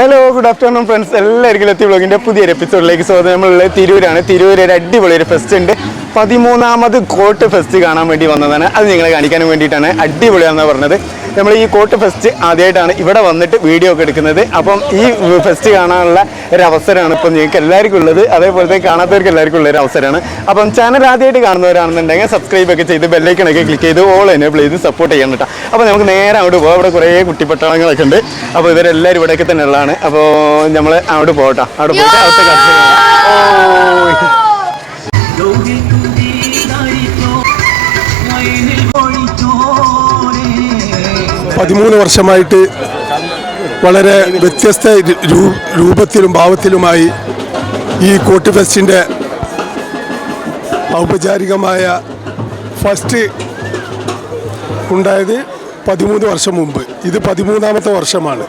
Hello good afternoon friends, എല്ലാവർക്കും ലത്തി വ്ളോഗിൻ്റെ പുതിയൊരു എപ്പിസോഡിലേക്ക് സ്വാഗതം. നമ്മളുള്ളത് തിരൂരാണ്. തിരൂർ ഒരു അടിപൊളി ഫെസ്റ്റ് ഉണ്ട്. 13ാമത് കോട്ട് ഫെസ്റ്റ് കാണാൻ വേണ്ടി വന്നതാണ്. അത് നിങ്ങളെ കാണിക്കാൻ വേണ്ടിയിട്ടാണ്. അടിപൊളിയാണെന്ന് പറഞ്ഞത്. നമ്മൾ ഈ കോട്ട് ഫെസ്റ്റ് ആദ്യമായിട്ടാണ് ഇവിടെ വന്നിട്ട് വീഡിയോ ഒക്കെ എടുക്കുന്നത്. അപ്പം ഈ ഫെസ്റ്റ് കാണാനുള്ള ഒരു അവസരമാണ് ഇപ്പം നിങ്ങൾക്ക് എല്ലാവർക്കും ഉള്ളത്. അതേപോലത്തെ കാണാത്തവർക്ക് എല്ലാവർക്കും ഉള്ളൊരു അവസരമാണ്. അപ്പം ചാനൽ ആദ്യമായിട്ട് കാണുന്നവരാണെന്നുണ്ടെങ്കിൽ സബ്സ്ക്രൈബ് ഒക്കെ ചെയ്ത് ബെല്ലൈക്കണൊക്കെ ക്ലിക്ക് ചെയ്ത് ഓൾ എനേബിൾ ചെയ്ത് സപ്പോർട്ട് ചെയ്യണം കേട്ടോ. അപ്പോൾ നമുക്ക് നേരെ അങ്ങോട്ട് പോകാം. അവിടെ കുറേ കുട്ടിപ്പട്ടാളങ്ങളൊക്കെ ഉണ്ട്. അപ്പോൾ ഇവരെല്ലാവരും ഇവിടെയൊക്കെ തന്നെ ഉള്ളതാണ്. അപ്പോൾ നമ്മൾ അങ്ങോട്ട് പോകട്ടോ. അവിടെ പോയിട്ട് അവിടുത്തെ കാഴ്ച. 13 വർഷമായിട്ട് വളരെ വ്യത്യസ്ത രൂപത്തിലും ഭാവത്തിലുമായി ഈ കോട്ട് ഫെസ്റ്റിൻ്റെ ഔപചാരികമായ ഫസ്റ്റ് ഉണ്ടായത് 13 വർഷം മുമ്പ്. ഇത് 13ാമത്തെ വർഷമാണ്.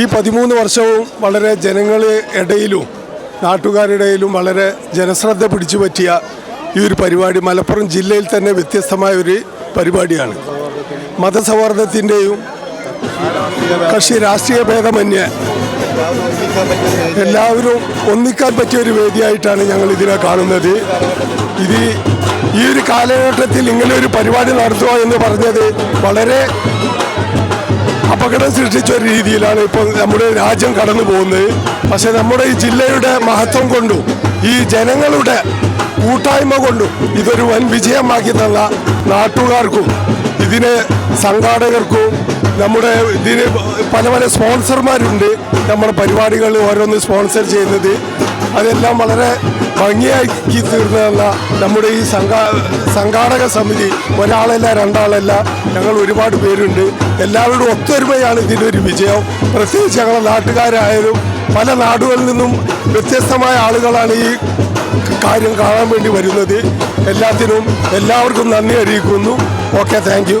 ഈ 13 വർഷവും വളരെ ജനങ്ങളുടെ ഇടയിലും നാട്ടുകാരുടെ ഇടയിലും വളരെ ജനശ്രദ്ധ പിടിച്ചു പറ്റിയ ഈ ഒരു പരിപാടി മലപ്പുറം ജില്ലയിൽ തന്നെ വ്യത്യസ്തമായ ഒരു പരിപാടിയാണ്. മതസൗഹാർദ്ദത്തിൻ്റെയും കക്ഷി രാഷ്ട്രീയ ഭേദമന്യേ എല്ലാവരും ഒന്നിക്കാൻ പറ്റിയ ഒരു വേദിയായിട്ടാണ് ഞങ്ങൾ ഇതിനെ കാണുന്നത്. ഈ ഒരു കാലഘട്ടത്തിൽ ഇങ്ങനെ ഒരു പരിപാടി നടത്തുക എന്ന് പറഞ്ഞത് വളരെ അപകടം സൃഷ്ടിച്ച ഒരു രീതിയിലാണ് ഇപ്പോൾ നമ്മുടെ രാജ്യം കടന്നു പോകുന്നത്. പക്ഷെ നമ്മുടെ ഈ ജില്ലയുടെ മഹത്വം കൊണ്ടും ഈ ജനങ്ങളുടെ കൂട്ടായ്മ കൊണ്ടും ഇതൊരു വൻ വിജയമാക്കി തന്ന നാട്ടുകാർക്കും ഇതിന് സംഘാടകർക്കും ഇതിന് പല പല സ്പോൺസർമാരുണ്ട്. നമ്മുടെ പരിപാടികൾ ഓരോന്ന് സ്പോൺസർ ചെയ്യുന്നത് അതെല്ലാം വളരെ ഭംഗിയാക്കി തീർന്നതല്ല. നമ്മുടെ ഈ സംഘാടക സമിതി ഒരാളല്ല രണ്ടാളല്ല, ഞങ്ങൾ ഒരുപാട് പേരുണ്ട്. എല്ലാവരുടെ ഒത്തൊരുമയാണ് ഇതിൻ്റെ ഒരു വിജയം. പ്രത്യേകിച്ച് ഞങ്ങളുടെ നാട്ടുകാരായാലും പല നാടുകളിൽ നിന്നും വ്യത്യസ്തമായ ആളുകളാണ് ഈ കാര്യം കാണാൻ വേണ്ടി വരുന്നത്. എല്ലാവർക്കും നന്ദി അറിയിക്കുന്നു. Okay, thank you.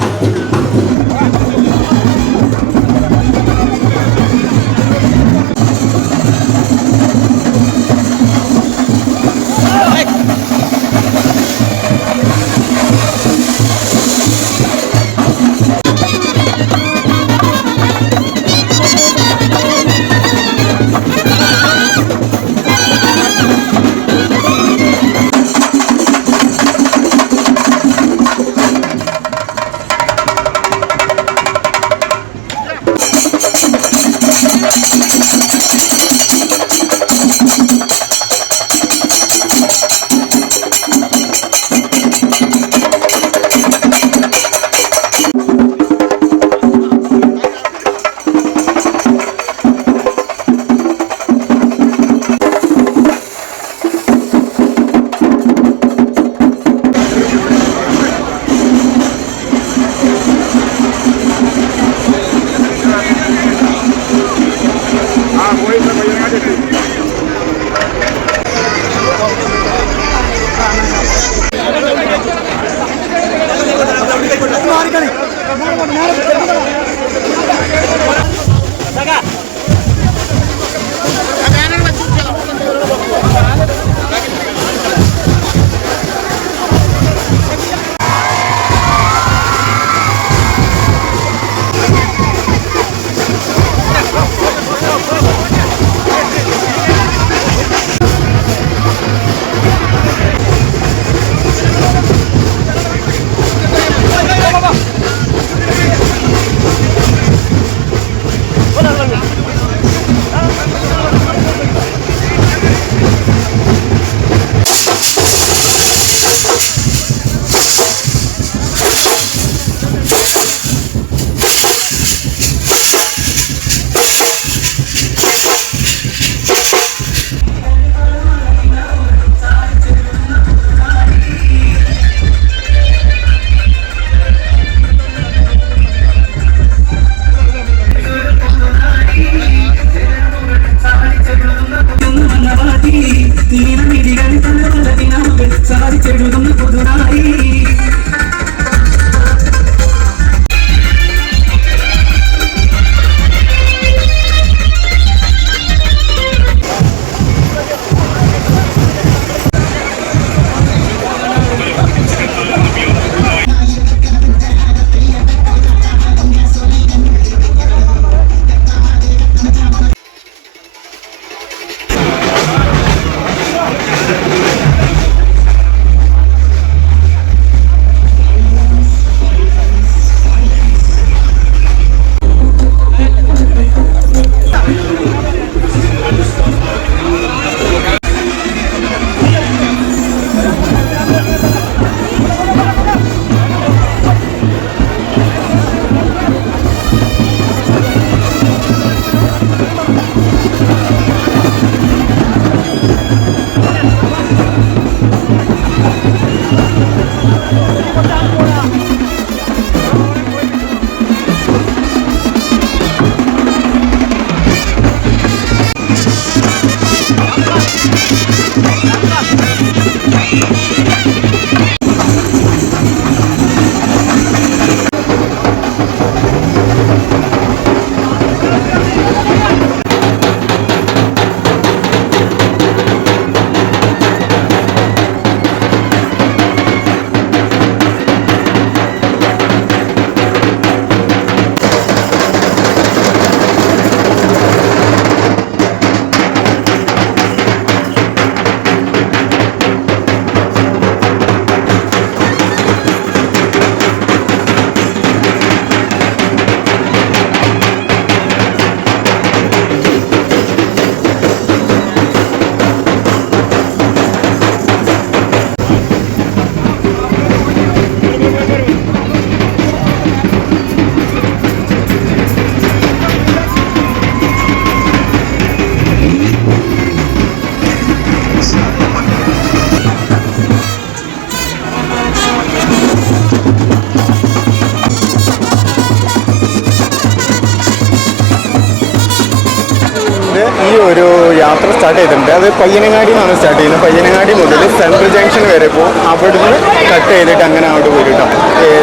ബൈപ്പാസിൻ്റെ ഈ ഒരു യാത്ര സ്റ്റാർട്ട് ചെയ്തിട്ടുണ്ട്. അത് പയ്യനങ്ങാടി നിന്നാണ് സ്റ്റാർട്ട് ചെയ്യുന്നത്. പയ്യനങ്ങാടി മുതൽ സെൻട്രൽ ജംഗ്ഷൻ വരെ പോകും. അവിടുന്ന് കട്ട് ചെയ്തിട്ട് അങ്ങനെ അങ്ങോട്ട് പോരും കേട്ടോ.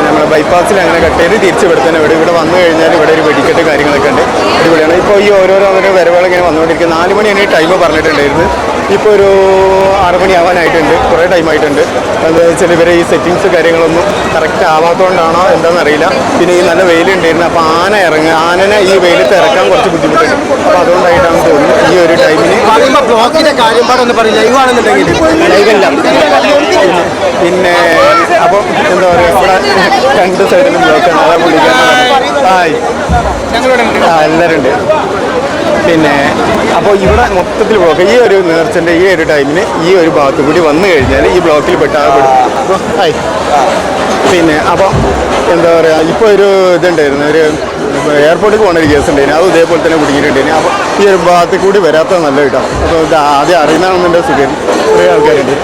നമ്മൾ ബൈപ്പാസിൽ അങ്ങനെ കട്ട് ചെയ്ത് തിരിച്ച് ഇവിടെ തന്നെ ഇവിടെ വന്നു കഴിഞ്ഞാൽ ഇവിടെ ഒരു വെടിക്കെട്ട് കാര്യങ്ങളൊക്കെ ഉണ്ട്. അടിപൊളിയാണ്. ഇപ്പോൾ ഈ ഓരോരോ വരവുകൾ ഇങ്ങനെ വന്നുകൊണ്ടിരിക്കുന്നത്. 4 മണിയാണ് ഈ ടൈം പറഞ്ഞിട്ടുണ്ടായിരുന്നു. ഇപ്പോൾ ഒരു 6 മണി ആവാനായിട്ടുണ്ട്. കുറേ ടൈം ആയിട്ടുണ്ട്. എന്താ വെച്ചാൽ ഇവരെ ഈ സെറ്റിങ്സ് കാര്യങ്ങളൊന്നും കറക്റ്റ് ആവാത്തതുകൊണ്ടാണോ എന്താണെന്നറിയില്ല. പിന്നെ ഈ നല്ല വെയിലുണ്ടായിരുന്നു. അപ്പോൾ ആനനെ ഈ വെയിലത്ത് ഇറക്കാൻ കുറച്ച് ബുദ്ധിമുട്ടുണ്ട്. അപ്പോൾ അതുകൊണ്ടായിട്ടാണ് തോന്നുന്നു ഈ ഒരു ടൈമിന് ബ്ലോക്കിന്റെ കാര്യം പാടൊന്ന് പറയും. ലൈവാണെന്നുണ്ടെങ്കിൽ ലൈവല്ല. പിന്നെ അപ്പോൾ എന്താ പറയുക, ഇവിടെ 2 സൈഡിലും ബ്ലോക്കാണ്. അതാ പുള്ളിക്കാൻ എല്ലാവരും ഉണ്ട്. പിന്നെ അപ്പോൾ ഇവിടെ മൊത്തത്തിൽ ബ്ലോക്ക്. ഈ ഒരു നേർച്ചൻ്റെ ഈ ഒരു ടൈമിന് ഈ ഒരു ഭാഗത്ത് കൂടി വന്നു കഴിഞ്ഞാൽ ഈ ബ്ലോക്കിൽ പെട്ടാകപ്പെടും. അപ്പോൾ പിന്നെ അപ്പോൾ എന്താ പറയുക, ഇപ്പോൾ ഒരു ഇതുണ്ടായിരുന്നു, ഒരു എയർപോർട്ടിൽ പോകുന്ന ഒരു കേസ് ഉണ്ടായിരുന്നു. അത് ഇതേപോലെ തന്നെ കുടുങ്ങിയിട്ടുണ്ടായിരുന്നു. അപ്പോൾ ഈ ഒരു ഭാഗത്ത് കൂടി വരാത്തത് നല്ല കേട്ടോ. അപ്പോൾ ഇത് ആദ്യം അറിയുന്നതാണെന്നുണ്ട് സുഖം. കുറേ ആൾക്കാരുണ്ട്.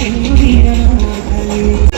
Thank you.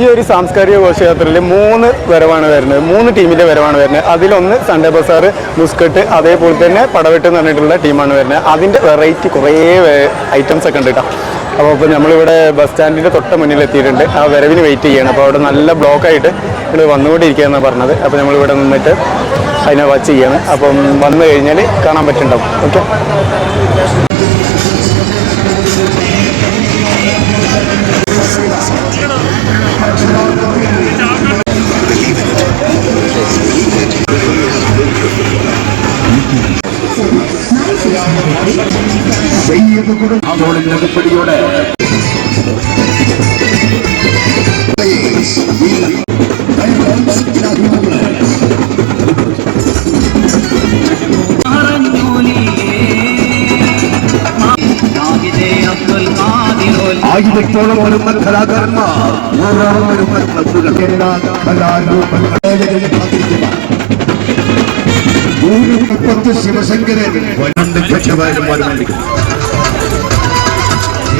ഈ ഒരു സാംസ്കാരിക ഘോഷയാത്രയിൽ 3 വരവാണ് വരുന്നത്, 3 ടീമിൻ്റെ വരവാണ് വരുന്നത്. അതിലൊന്ന് സൺഡേ ബസാർ, മുസ്കട്ട്, അതേപോലെ തന്നെ പടവെട്ട് എന്ന് പറഞ്ഞിട്ടുള്ള ടീമാണ് വരുന്നത്. അതിൻ്റെ വെറൈറ്റി കുറേ ഐറ്റംസ് ഒക്കെ ഉണ്ട് കേട്ടോ. അപ്പോൾ നമ്മളിവിടെ ബസ് സ്റ്റാൻഡിൻ്റെ തൊട്ട് മുന്നിൽ എത്തിയിട്ടുണ്ട്. ആ വരവിന് വെയിറ്റ് ചെയ്യണം. അപ്പോൾ അവിടെ നല്ല ബ്ലോക്കായിട്ട് ഇവിടെ വന്നുകൊണ്ടിരിക്കുകയെന്നാണ് പറഞ്ഞത്. അപ്പോൾ നമ്മളിവിടെ നിന്നിട്ട് അതിനെ വാച്ച് ചെയ്യാണ്. അപ്പം വന്നു കഴിഞ്ഞാൽ കാണാൻ പറ്റുന്നുണ്ടാവും. ഓക്കെ, ആയിരത്തോളം വരുന്ന കലാകാരന്മാർ, നൂറോളം വരുന്ന ക്ലബ്ബുകൾ, എല്ലാ കലാരൂപങ്ങളും ശിവശങ്കരൻ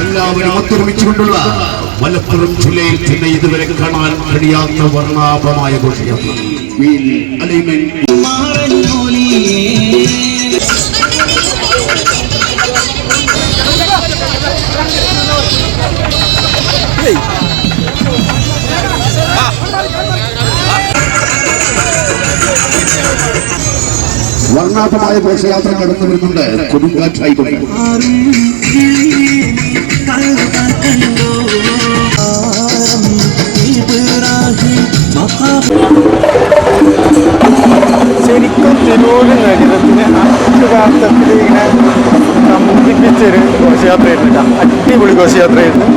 എല്ലാവരും ഒത്തൊരുമിച്ചുകൊണ്ടുള്ള മലപ്പുറം ജില്ലയിൽ തന്നെ ഇതുവരെ കാണാൻ കഴിയാത്ത വർണ്ണാഭമായ ഘോഷയാത്ര. വർണ്ണാഭമായ ഘോഷയാത്ര കടന്നു വരുന്നുണ്ട്. കൊടുങ്കാറ്റായിക്കൊണ്ട് ശരിക്കും തിരൂർ നഗരത്തിന് അക്ഷരാർത്ഥത്തിൽ ഇങ്ങനെ സമ്മതിപ്പിച്ചൊരു ഘോഷയാത്രയായിരുന്നു. അടിപൊളി ഘോഷയാത്രയായിരുന്നു.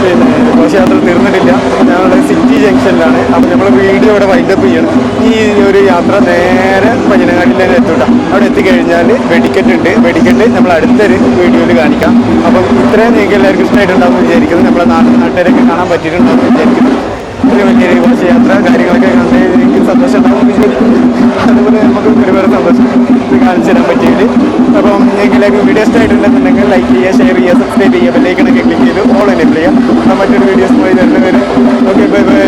പിന്നെ ഘോഷയാത്ര തീർന്നിട്ടില്ല. ഞങ്ങൾ സിറ്റി ജംഗ്ഷനിലാണ്. അപ്പോൾ നമ്മൾ വീഡിയോ ഇവിടെ വൈൻഡപ്പ് ചെയ്യണം. ഈ ഒരു യാത്ര നേരെ പയ്യനങ്ങാടിയിൽ തന്നെ എത്തൂട്ട. അവിടെ എത്തിക്കഴിഞ്ഞാൽ വെടിക്കെട്ട് ഉണ്ട്. വെടിക്കെട്ട് നമ്മൾ അടുത്തൊരു വീഡിയോയിൽ കാണിക്കാം. അപ്പം ഇത്രയും നിങ്ങൾക്ക് എല്ലാവർക്കും ഇഷ്ടമായിട്ടുണ്ടാകുമെന്ന് വിചാരിക്കുന്നു. നമ്മളെ നാട്ടുകാരൊക്കെ കാണാൻ പറ്റിയിട്ടുണ്ടാകുമെന്ന് വിചാരിക്കുന്നു. ഒരു വലിയൊരു ഘോഷയാത്ര കാര്യങ്ങളൊക്കെ കണ്ട് എനിക്ക് സന്തോഷം ഉണ്ടാകുമെന്ന് വിചാരിക്കുന്നു. അതുപോലെ നമുക്ക് ഒരുപാട് സന്തോഷം കാണിച്ചു തരാൻ പറ്റിയത്. അപ്പം നിങ്ങൾക്ക് വീഡിയോ ഇഷ്ടമായിട്ടുണ്ടെന്നുണ്ടെങ്കിൽ ലൈക്ക് ചെയ്യുക, ഷെയർ ചെയ്യുക, സബ്സ്ക്രൈബ് ചെയ്യുക, ബെല്ലൈക്കണൊക്കെ ക്ലിക്ക് ചെയ്ത് ഓൾ എനേബിൾ ചെയ്യുക. മറ്റൊരു വീഡിയോസ് പോയി വരുന്നവരെ ഓക്കെ, ബൈ ബൈ.